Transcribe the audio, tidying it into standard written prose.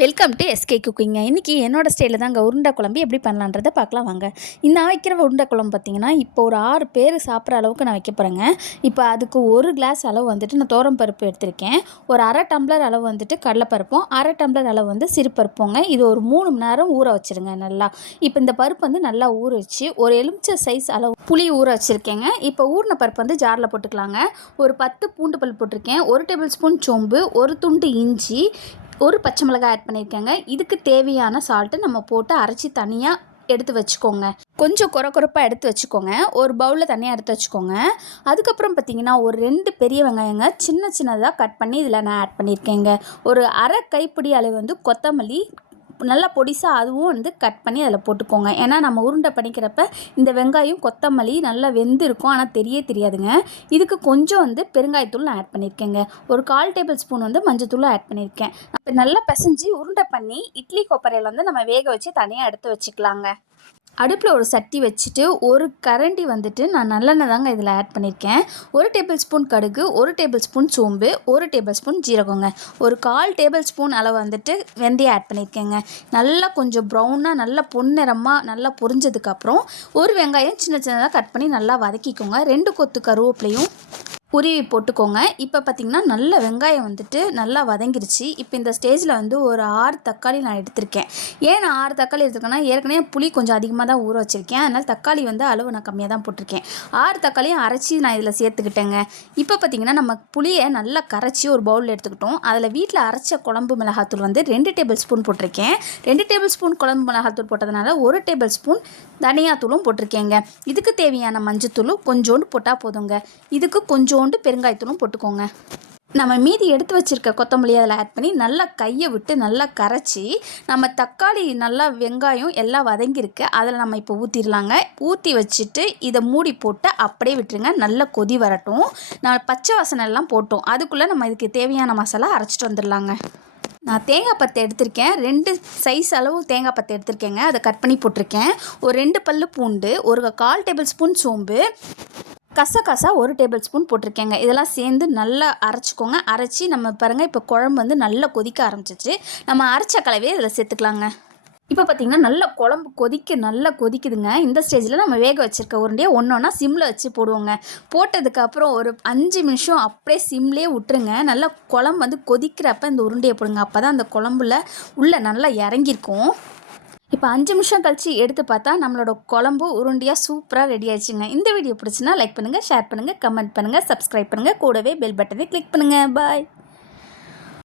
Welcome to SK குக்கிங்க. இன்றைக்கி என்னோடய ஸ்டைலில் தாங்க உருண்டை குழம்பு எப்படி பண்ணலான்றதை பார்க்கலாம் வாங்க. நான் வைக்கிற உருண்டை குழம்பு பார்த்திங்கன்னா, இப்போ ஒரு 6 பேர் சாப்பிட்ற அளவுக்கு நான் வைக்க போகிறேங்க. இப்போ அதுக்கு 1 கிளாஸ் அளவு வந்துட்டு நான் துவரம் பருப்பு எடுத்திருக்கேன். ஒரு அரை டம்ளர் அளவு வந்துட்டு கடலைப்பருப்பும், அரை டம்ளர் அளவு வந்து சிறுபருப்புங்க. இது ஒரு 3 மணி நேரம் ஊற வச்சுருங்க நல்லா. இப்போ இந்த பருப்பு வந்து நல்லா ஊற வச்சு ஒரு எலுமிச்சை சைஸ் அளவு புளி ஊற வச்சுருக்கேங்க. இப்போ ஊறின பருப்பு வந்து ஜாரில் போட்டுக்கலாங்க. ஒரு 10 பூண்டு பல் போட்டிருக்கேன், 1 டேபிள் ஸ்பூன் சோம்பு, 1 துண்டு இஞ்சி, ஒரு பச்சை மிளகாய் ஆட் பண்ணியிருக்கேங்க. இதுக்கு தேவையான சால்ட்டு நம்ம போட்டு அரைச்சி தனியாக எடுத்து வச்சுக்கோங்க. கொஞ்சம் கொரப்பாக எடுத்து வச்சுக்கோங்க. ஒரு பவுலில் தனியாக எடுத்து வச்சுக்கோங்க. அதுக்கப்புறம் பார்த்திங்கன்னா ஒரு 2 பெரிய வெங்காயங்க சின்னதாக கட் பண்ணி இதில் நான் ஆட் பண்ணியிருக்கேங்க. ஒரு அரை கைப்பிடி அளவு வந்து கொத்தமல்லி நல்லா பொடிசாக அதுவும் வந்து கட் பண்ணி அதில் போட்டுக்கோங்க. ஏன்னா நம்ம உருண்டை பண்ணிக்கிறப்ப இந்த வெங்காயம் கொத்தமல்லி நல்லா வெந்து இருக்கும், ஆனால் தெரியாதுங்க. இதுக்கு கொஞ்சம் வந்து பெருங்காயத்தூள் நான் ஆட் பண்ணியிருக்கேங்க. ஒரு 1/4 டேபிள் ஸ்பூன் வந்து மஞ்சத்தூள் ஆட் பண்ணியிருக்கேன். அப்போ நல்லா பிசைஞ்சு உருண்டை பண்ணி இட்லி கொப்பரையில் வந்து நம்ம வேக வச்சு தனியாக எடுத்து வச்சுக்கலாங்க. அடுப்பில் ஒரு சட்டி வச்சுட்டு ஒரு கரண்டி வந்துட்டு நான் நல்லெண்ணெய் தாங்க இதில் ஆட் பண்ணியிருக்கேன். 1 டேபிள் ஸ்பூன் கடுகு, 1 டேபிள் ஸ்பூன் சோம்பு, 1 டேபிள் ஸ்பூன் ஜீரகங்க, ஒரு 1/4 டேபிள் ஸ்பூன் அளவு வந்துட்டு வெந்தயம் ஆட் பண்ணியிருக்கேங்க. நல்லா கொஞ்சம் ப்ரௌனாக நல்லா பொன்னிறமாக நல்லா பொரிஞ்சதுக்கப்புறம் ஒரு வெங்காயம் சின்னதாக கட் பண்ணி நல்லா வதக்கிக்கோங்க. 2 கொத்து கருவேப்பிலையும் உருவி போட்டுக்கோங்க. இப்போ பார்த்திங்கன்னா நல்ல வெங்காயம் வந்துட்டு நல்லா வதங்கிருச்சு. இப்போ இந்த ஸ்டேஜில் வந்து ஒரு 6 தக்காளி நான் எடுத்திருக்கேன். ஏன் நான் 6 தக்காளி எடுத்துருக்கேன்னா, ஏற்கனவே புளி கொஞ்சம் அதிகமாக தான் ஊற வச்சுருக்கேன். அதனால் தக்காளி வந்து அளவு நான் கம்மியாக தான் போட்டிருக்கேன். 6 தக்காளியும் அரைச்சி நான் இதில் சேர்த்துக்கிட்டேங்க. இப்போ பார்த்திங்கன்னா நம்ம புளியை நல்லா கரைச்சி ஒரு பவுலில் எடுத்துக்கிட்டோம். அதில் வீட்டில் அரைச்ச குழம்பு மிளகாத்தூள் வந்து 2 டேபிள் ஸ்பூன் போட்டிருக்கேன். 2 டேபிள் ஸ்பூன் குழம்பு மிளகாத்தூள் போட்டதுனால 1 டேபிள் ஸ்பூன் தனியாத்தூளும் போட்டிருக்கேங்க. இதுக்கு தேவையான மஞ்சத்தூளும் கொஞ்சோண்டு போட்டால் போதுங்க. இதுக்கு கொஞ்சோண்டு பெருங்காயத்தூளும் போட்டுக்கோங்க. நம்ம மீதி எடுத்து வச்சுருக்க கொத்தமல்லி அதில் ஆட் பண்ணி நல்லா கையை விட்டு நல்லா கரைச்சி நம்ம தக்காளி நல்லா வெங்காயம் எல்லாம் வதங்கியிருக்கு அதில் நம்ம இப்போ ஊற்றிடலாங்க. ஊற்றி வச்சுட்டு இதை மூடி போட்டு அப்படியே விட்டுருங்க. நல்லா கொதி வரட்டும். நான் பச்சை வாசனை எல்லாம் போட்டோம். அதுக்குள்ளே நம்ம இதுக்கு தேவையான மசாலா அரைச்சிட்டு வந்துடலாங்க. நான் தேங்காய் பத்தை எடுத்திருக்கேன். 2 சைஸ் அளவு தேங்காய் பத்தை எடுத்திருக்கேங்க. அதை கட் பண்ணி போட்டிருக்கேன். ஒரு 2 பல்லு பூண்டு, ஒரு 1/4 டேபிள் ஸ்பூன் சோம்பு, கசகசா 1 டேபிள் ஸ்பூன் போட்டிருக்கேங்க. இதெல்லாம் சேர்ந்து நல்லா அரைச்சிக்கோங்க. அரைச்சி நம்ம பாருங்கள் இப்போ குழம்பு வந்து நல்லா கொதிக்க ஆரம்பிச்சிச்சு. நம்ம அரைச்ச கலவையை இதில் சேர்த்துக்கலாங்க. இப்போ பார்த்திங்கன்னா நல்லா குழம்பு நல்லா கொதிக்குதுங்க. இந்த ஸ்டேஜில் நம்ம வேக வச்சுருக்க உருண்டையை ஒன்றா சிம்மில் வச்சு போடுவோங்க. போட்டதுக்கப்புறம் ஒரு 5 நிமிஷம் அப்படியே சிம்லேயே விட்டுருங்க. நல்லா குழம்பு வந்து கொதிக்கிறப்ப இந்த உருண்டையை போடுங்க. அப்போ தான் அந்த குழம்புல உள்ளே நல்லா இறங்கியிருக்கும். இப்போ 5 நிமிஷம் கழிச்சு எடுத்து பார்த்தா நம்மளோட குழம்பு உருண்டையாக சூப்பராக ரெடி ஆயிடுச்சுங்க. இந்த வீடியோ பிடிச்சினா லைக் பண்ணுங்கள், ஷேர் பண்ணுங்கள், கமெண்ட் பண்ணுங்கள், சப்ஸ்கிரைப் பண்ணுங்கள், கூடவே பெல் பட்டனை கிளிக் பண்ணுங்கள். பாய்.